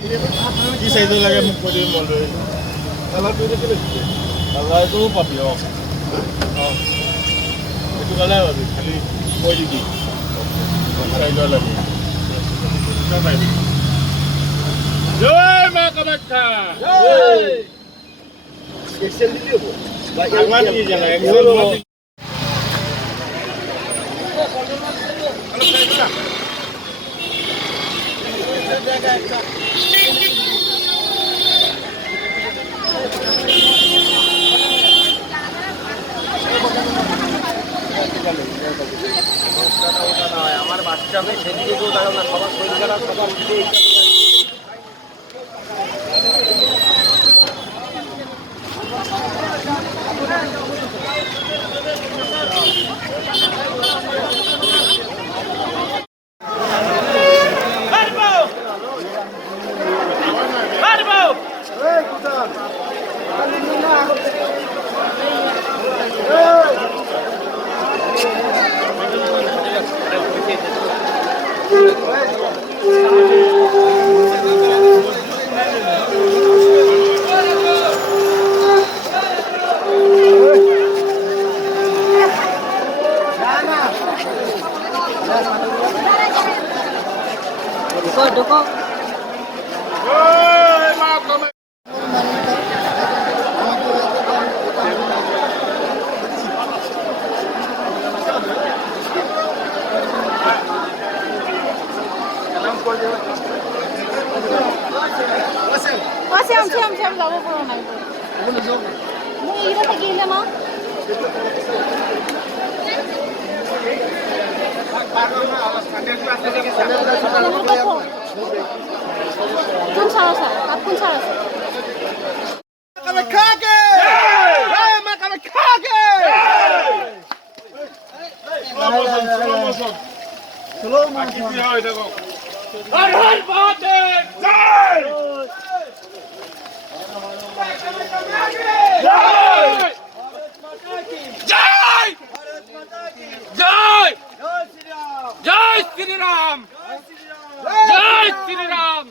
কি সাইজ লাগে মোক কৈ দিম মই কালাৰটো দেখি লৈছে কালাৰটো পাবি অঁ এইটো কালাৰ পাবি খালি কৈ দিবি সাইজৰ লাগে জয় মা কামাখ্যা জয় এক্সেল দিবি ভগৱান কি জানে এক্সেল আমার বাচ্চাকে সেদিকে কেউ দাঁড়াও না সবার শরীর খারাপ সবার উঠে ঢুকো সিয়াম যাব পৰা নাই মই ইৰা থাকিলে না কোন সারা স্যার কোন সারা স্যার কামাখ্যা কে জয় মা কামাখ্যা কে স্লো মোশন কি হয় দেখো হর হর মহাদেব জয় জয় জয় জয় শ্রী রাম জয় শ্রী রাম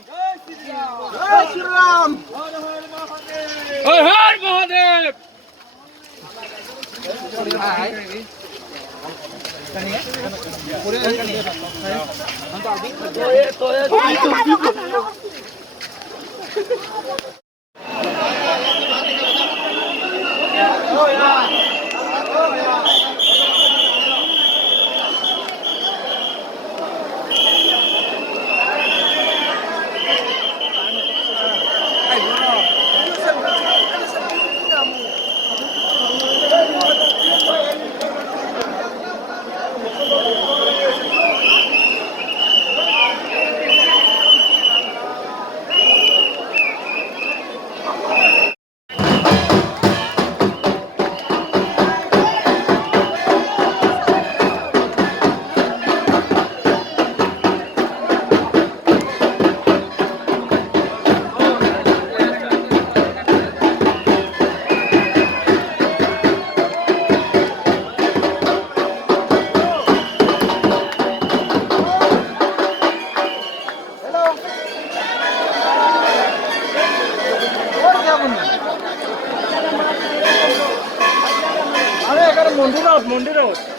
জয় শ্রী রাম হর হর মহাদেব মন্দিৰত